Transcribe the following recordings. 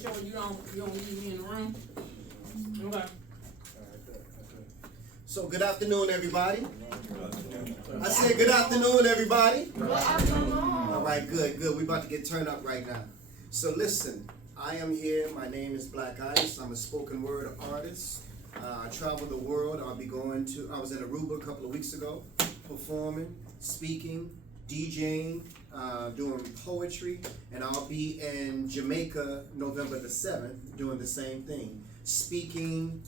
sure you don't leave me in the room. Okay. So good afternoon, everybody. I said good afternoon, everybody. Good afternoon. All right, good. We're about to get turned up right now. So listen, I am here. My name is BLAQ ICE. I'm a spoken word artist. I travel the world. I was in Aruba a couple of weeks ago, performing, speaking, DJing, doing poetry, and I'll be in Jamaica November the 7th doing the same thing, speaking,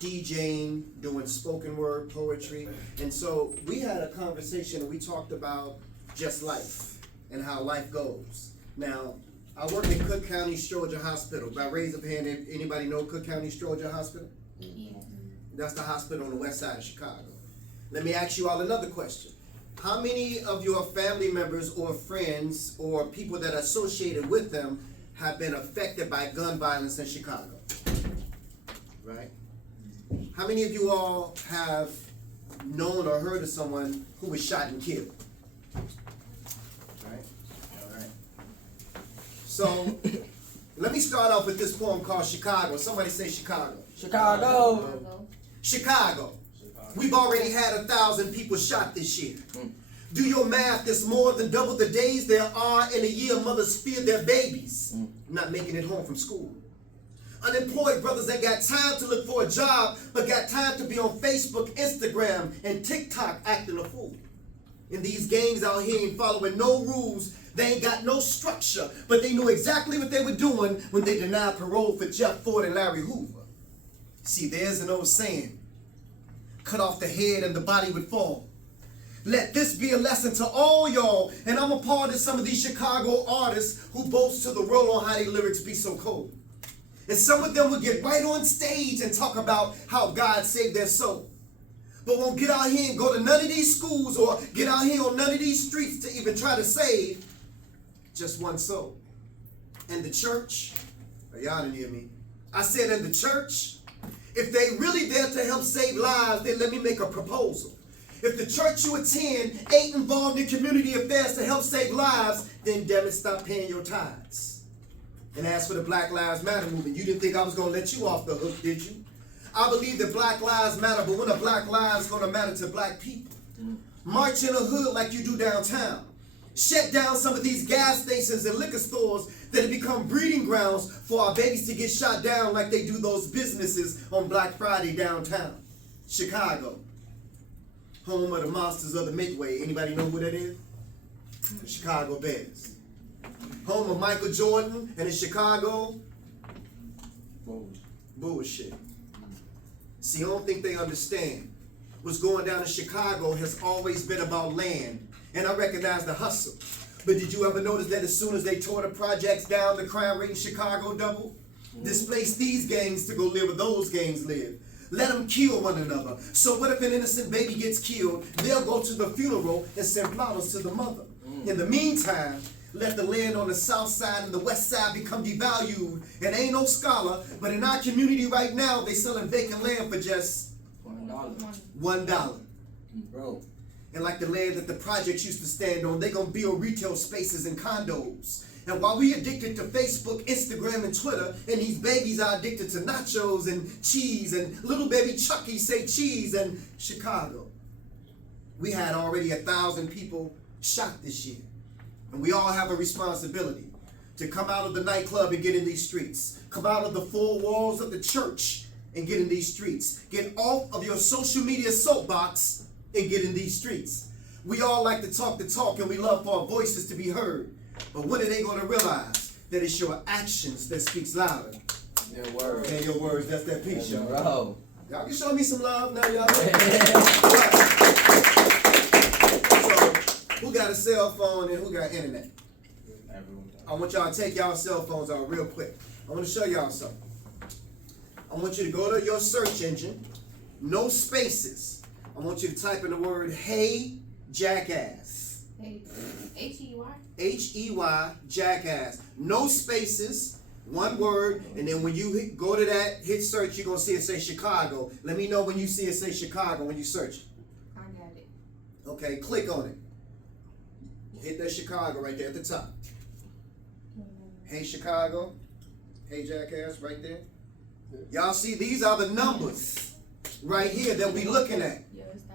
DJing, doing spoken word poetry. And so we had a conversation and we talked about just life and how life goes. Now, I work in Cook County Stroger Hospital. By raise of hand, anybody know Cook County Stroger Hospital? Yeah. That's the hospital on the west side of Chicago. Let me ask you all another question. How many of your family members or friends or people that are associated with them have been affected by gun violence in Chicago? Right? How many of you all have known or heard of someone who was shot and killed? Right? All right. So, let me start off with this poem called Chicago. Somebody say Chicago. Chicago. Chicago. We've already had 1,000 people shot this year. Do your math, there's more than double the days there are in a year mothers fear their babies not making it home from school. Unemployed brothers that got time to look for a job, but got time to be on Facebook, Instagram, and TikTok acting a fool. And these gangs out here ain't following no rules. They ain't got no structure, but they knew exactly what they were doing when they denied parole for Jeff Ford and Larry Hoover. See, there's an old saying, cut off the head and the body would fall. Let this be a lesson to all y'all, and I'm a part of some of these Chicago artists who boast to the world on how their lyrics be so cold. And some of them will get right on stage and talk about how God saved their soul, but won't get out here and go to none of these schools or get out here on none of these streets to even try to save just one soul. And the church, y'all didn't hear me, I said in the church, if they really there to help save lives, then let me make a proposal. If the church you attend ain't involved in community affairs to help save lives, then damn it, stop paying your tithes. And as for the Black Lives Matter movement, you didn't think I was going to let you off the hook, did you? I believe that Black Lives Matter, but when a black life is going to matter to black people. March in a hood like you do downtown. Shut down some of these gas stations and liquor stores that have become breeding grounds for our babies to get shot down like they do those businesses on Black Friday downtown. Chicago, home of the monsters of the Midway. Anybody know who that is? The Chicago Bears. Home of Michael Jordan and in Chicago. Bullshit. See, I don't think they understand. What's going down in Chicago has always been about land. And I recognize the hustle. But did you ever notice that as soon as they tore the projects down, the crime rate in Chicago doubled? Displaced these gangs to go live where those gangs live. Let them kill one another. So what if an innocent baby gets killed? They'll go to the funeral and send flowers to the mother. In the meantime, let the land on the south side and the west side become devalued. And ain't no scholar, but in our community right now, they selling vacant land for just $1. Bro. And like the land that the projects used to stand on, they gonna build retail spaces and condos. And while we addicted to Facebook, Instagram, and Twitter, and these babies are addicted to nachos and cheese, and little baby Chucky say cheese, and Chicago. We had already 1,000 people shot this year. And we all have a responsibility to come out of the nightclub and get in these streets. Come out of the four walls of the church and get in these streets. Get off of your social media soapbox and get in these streets. We all like to talk the talk and we love for our voices to be heard. But when are they going to realize that it's your actions that speaks louder Your words. than your words? That's that piece, y'all. Bro. Y'all can show me some love now, y'all. So, who got a cell phone and who got internet? I want y'all to take y'all cell phones out real quick. I want to show y'all something. I want you to go to your search engine, no spaces. I want you to type in the word, hey, jackass. Hey, H-E-Y? H-E-Y, jackass. No spaces, one word, and then when you go to that, hit search, you're going to see it say Chicago. Let me know when you see it say Chicago when you search it. I got it. Okay, click on it. Hit that Chicago right there at the top. Hey, Chicago. Hey, jackass, right there. Y'all see, these are the numbers right here that we looking at.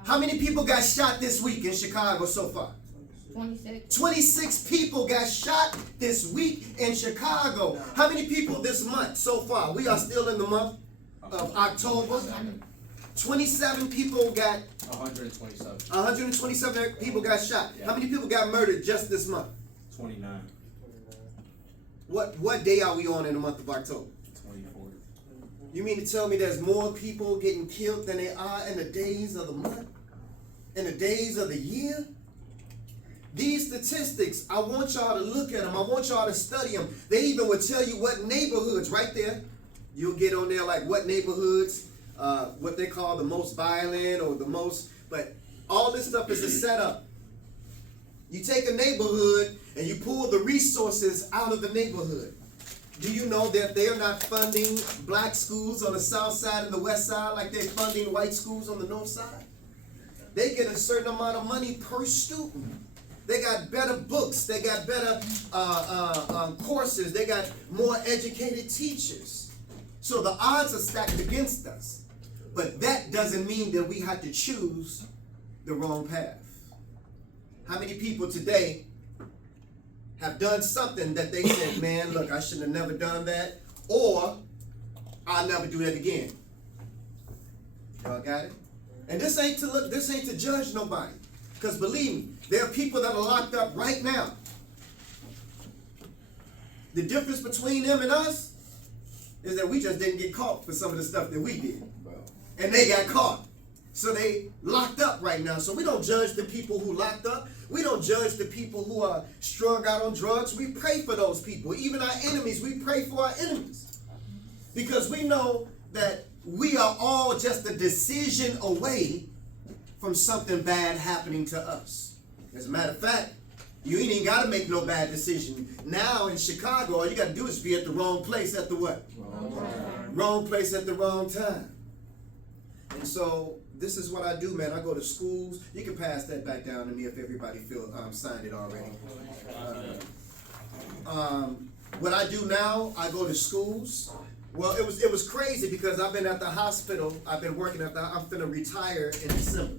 How many people got shot this week in Chicago so far? 26. 26 people got shot this week in Chicago. How many people this month so far? We are still in the month of October. 27 people got 127. 127 people got shot. How many people got murdered just this month? 29. What day are we on in the month of October? 24. You mean to tell me there's more people getting killed than there are in the days of the month? In the days of the year? These statistics, I want y'all to look at them. I want y'all to study them. They even will tell you what neighborhoods right there. You'll get on there like what neighborhoods, what they call the most violent or the most, but all this stuff is a setup. You take a neighborhood and you pull the resources out of the neighborhood. Do you know that they are not funding black schools on the south side and the west side like they're funding white schools on the north side? They get a certain amount of money per student. They got better books. They got better courses. They got more educated teachers. So the odds are stacked against us. But that doesn't mean that we have to choose the wrong path. How many people today have done something that they said, man, look, I should have never done that, or I'll never do that again? Y'all got it? And this ain't to judge nobody. Because believe me, there are people that are locked up right now. The difference between them and us is that we just didn't get caught for some of the stuff that we did. And they got caught. So they locked up right now. So we don't judge the people who locked up. We don't judge the people who are strung out on drugs. We pray for those people. Even our enemies, we pray for our enemies. Because we know that we are all just a decision away from something bad happening to us. As a matter of fact, you ain't even got to make no bad decision. Now in Chicago, all you got to do is be at the wrong place at the what? Wrong place at the wrong time. And so this is what I do, man. I go to schools. You can pass that back down to me if everybody signed it already. What I do now, I go to schools. Well, it was crazy because I've been at the hospital. I've been working at I'm finna retire in December.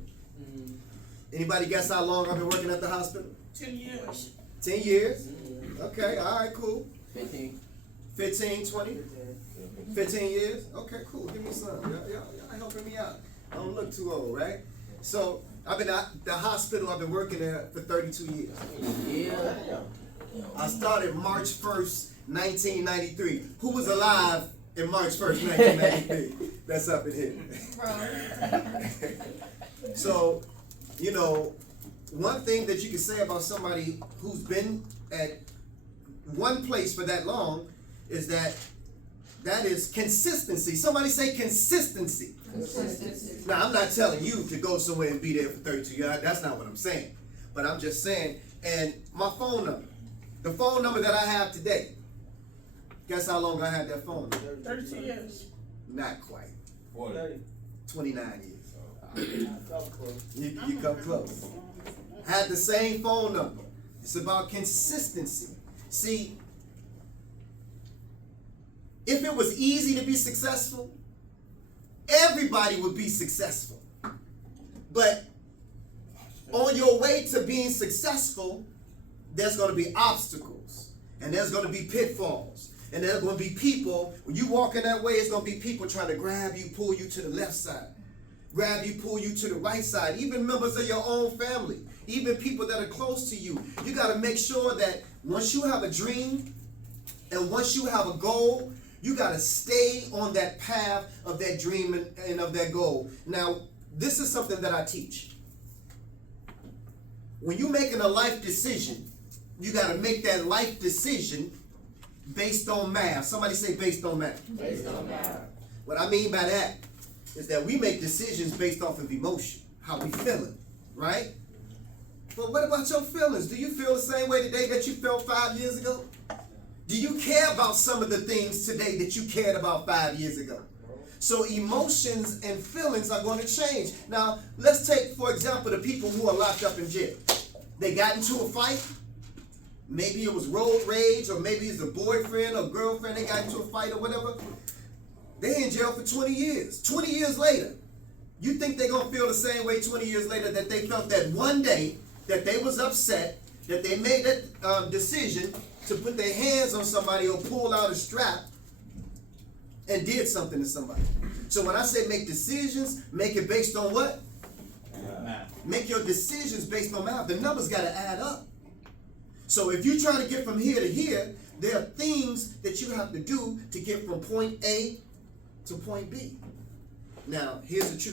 Anybody guess how long I've been working at the hospital? 10 years. 10 years? Okay, all right, cool. 15. 15, 20? 15 years? Okay, cool. Give me some. Y'all helping me out. I don't look too old, right? So I've been at the hospital. I've been working there for 32 years. Yeah. I started March 1st, 1993. Who was alive in March 1st, 1993? That's up in here. So, you know, one thing that you can say about somebody who's been at one place for that long is that is consistency. Somebody say consistency. Consistency. Now, I'm not telling you to go somewhere and be there for 32 years. That's not what I'm saying. But I'm just saying, and my phone number, the phone number that I have today, guess how long I had that phone number? 32 years. Not quite. 29 years. You come close. Had the same phone number. It's about consistency. See, if it was easy to be successful, everybody would be successful. But on your way to being successful, there's going to be obstacles. And there's going to be pitfalls. And there's going to be people, when you walk in that way, it's going to be people trying to grab you, pull you to the left side. Grab you, pull you to the right side. Even members of your own family. Even people that are close to you. You got to make sure that once you have a dream and once you have a goal, you got to stay on that path of that dream and of that goal. Now, this is something that I teach. When you're making a life decision, you got to make that life decision based on math. Somebody say based on math. Based on math. What I mean by that is that we make decisions based off of emotion, how we feeling, right? But what about your feelings? Do you feel the same way today that you felt 5 years ago? Do you care about some of the things today that you cared about 5 years ago? So emotions and feelings are going to change. Now, let's take, for example, the people who are locked up in jail. They got into a fight. maybe it was road rage, or maybe it's a boyfriend or girlfriend, they got into a fight or whatever. They in jail for 20 years. 20 years later, you think they're gonna feel the same way 20 years later that they felt that one day that they was upset, that they made that decision to put their hands on somebody or pull out a strap and did something to somebody. So when I say make decisions, make it based on what? Math. Make your decisions based on math. The numbers gotta add up. So if you're trying to get from here to here, there are things that you have to do to get from point A to point B. Now, here's the truth.